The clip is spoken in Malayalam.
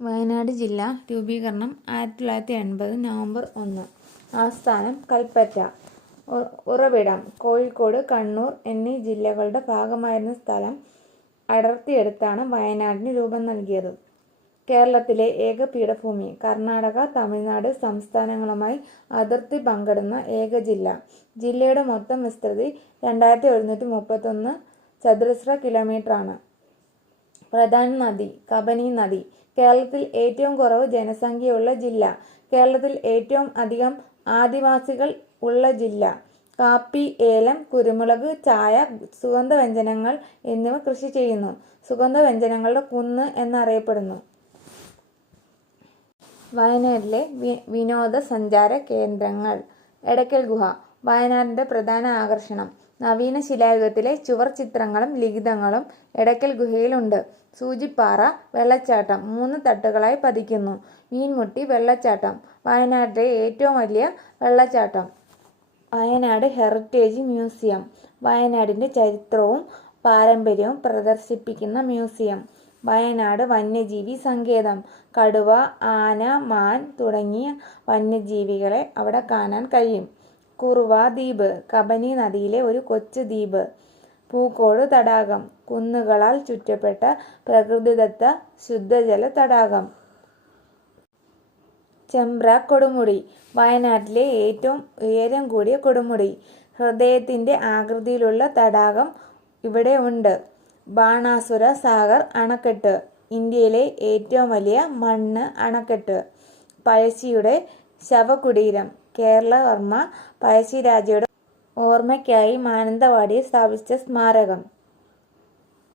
വയനാട് ജില്ലാ രൂപീകരണം 1980 നവംബർ 1. ആസ്ഥാനം കൽപ്പറ്റ. ഉറവിടം കോഴിക്കോട്, കണ്ണൂർ എന്നീ ജില്ലകളുടെ ഭാഗമായിരുന്ന സ്ഥലം അടർത്തിയെടുത്താണ് വയനാടിന് രൂപം നൽകിയത്. കേരളത്തിലെ ഏക പീഠഭൂമി. കർണാടക, തമിഴ്നാട് സംസ്ഥാനങ്ങളുമായി അതിർത്തി പങ്കിടുന്ന ഏക ജില്ല. ജില്ലയുടെ മൊത്തം വിസ്തൃതി 2131 ചതുരശ്ര കിലോമീറ്ററാണ്. പ്രധാന നദി കബനി നദി. കേരളത്തിൽ ഏറ്റവും കുറവ് ജനസംഖ്യയുള്ള ജില്ല. കേരളത്തിൽ ഏറ്റവും അധികം ആദിവാസികൾ ഉള്ള ജില്ല. കാപ്പി, ഏലം, കുരുമുളക്, ചായ, സുഗന്ധവ്യഞ്ജനങ്ങൾ എന്നിവ കൃഷി ചെയ്യുന്നു. സുഗന്ധവ്യഞ്ജനങ്ങളുടെ കുന്ന് എന്നറിയപ്പെടുന്നു. വയനാട്ടിലെ വിനോദസഞ്ചാര കേന്ദ്രങ്ങൾ. എടക്കൽ ഗുഹ വയനാടിന്റെ പ്രധാന ആകർഷണം. നവീന ശിലായുഗത്തിലെ ചുവർ ചിത്രങ്ങളും ലിഖിതങ്ങളും എടക്കൽ ഗുഹയിലുണ്ട്. സൂചിപ്പാറ വെള്ളച്ചാട്ടം 3 തട്ടുകളായി പതിക്കുന്നു. മീൻമുട്ടി വെള്ളച്ചാട്ടം വയനാട്ടിലെ ഏറ്റവും വലിയ വെള്ളച്ചാട്ടം. വയനാട് ഹെറിറ്റേജ് മ്യൂസിയം വയനാടിന്റെ ചരിത്രവും പാരമ്പര്യവും പ്രദർശിപ്പിക്കുന്ന മ്യൂസിയം. വയനാട് വന്യജീവി സങ്കേതം. കടുവ, ആന, മാൻ തുടങ്ങിയ വന്യജീവികളെ അവിടെ കാണാൻ കഴിയും. കുറുവ ദ്വീപ് കബനി നദിയിലെ ഒരു കൊച്ചു ദ്വീപ്. പൂക്കോട് തടാകം കുന്നുകളാൽ ചുറ്റപ്പെട്ട പ്രകൃതിദത്ത ശുദ്ധജല തടാകം. ചെമ്പ്ര കൊടുമുടി വയനാട്ടിലെ ഏറ്റവും ഉയരം കൂടിയ കൊടുമുടി. ഹൃദയത്തിന്റെ ആകൃതിയിലുള്ള തടാകം ഇവിടെ ഉണ്ട്. ബാണാസുര സാഗർ അണക്കെട്ട് ഇന്ത്യയിലെ ഏറ്റവും വലിയ മണ്ണ് അണക്കെട്ട്. പഴശ്ശിയുടെ ശവകുടീരം കേരളവർമ്മ പഴശ്ശിരാജയുടെ ഓർമ്മയ്ക്കായി മാനന്തവാടിയിൽ സ്ഥാപിച്ച സ്മാരകം.